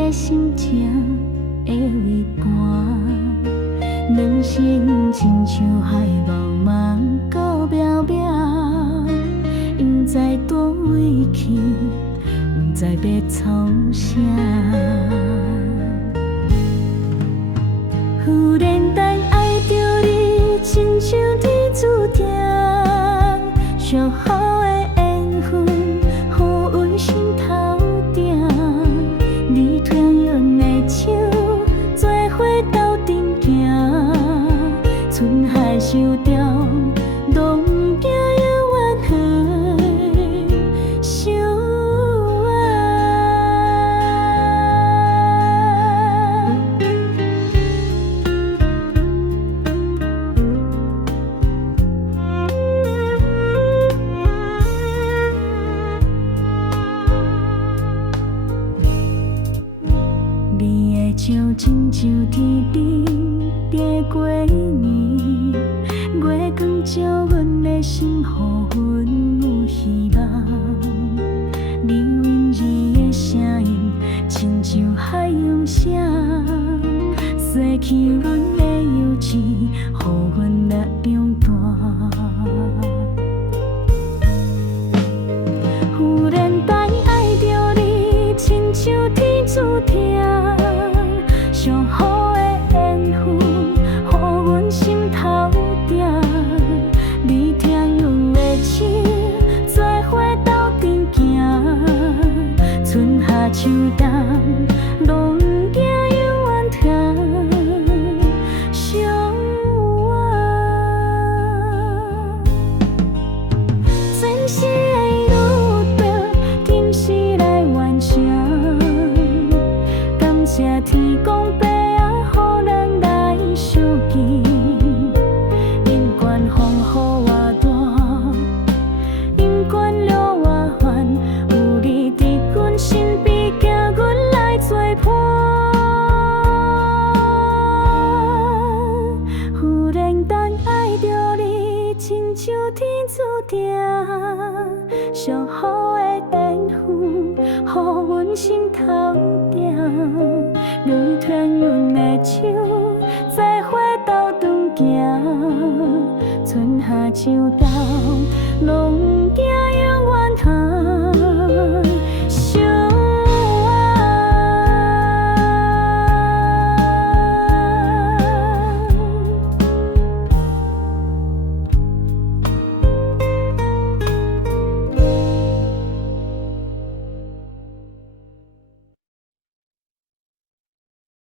的心情的为伴，两生亲像海茫茫到渺渺，不知倒位去，不知要操啥。忽然间爱着你，亲像天注定，上好的缘分，予阮心头定。你听阮的手，做伙斗阵行，春海收掉，拢惊永远和相爱。你的笑亲像天边跌过年，月光照阮的心，予阮有希望。你温柔的声音，亲像海洋声，洗去阮的幼稚，予阮力量大。忽然间爱着你，亲像天注定，上好的缘分，予阮心头定。你听阮的手，做伙斗阵行，春夏秋冬，拢惊永远和相爱。前世的路途，今世来完成。感谢天公伯啊，予咱来相见。因缘风雨偌大，因缘了偌烦，有你伫阮身边，行阮来作伴。忽然间爱着你，亲像天注定，上好的缘分，予阮心头定。你听阮的手，做伙斗阵行，春夏秋冬，拢惊。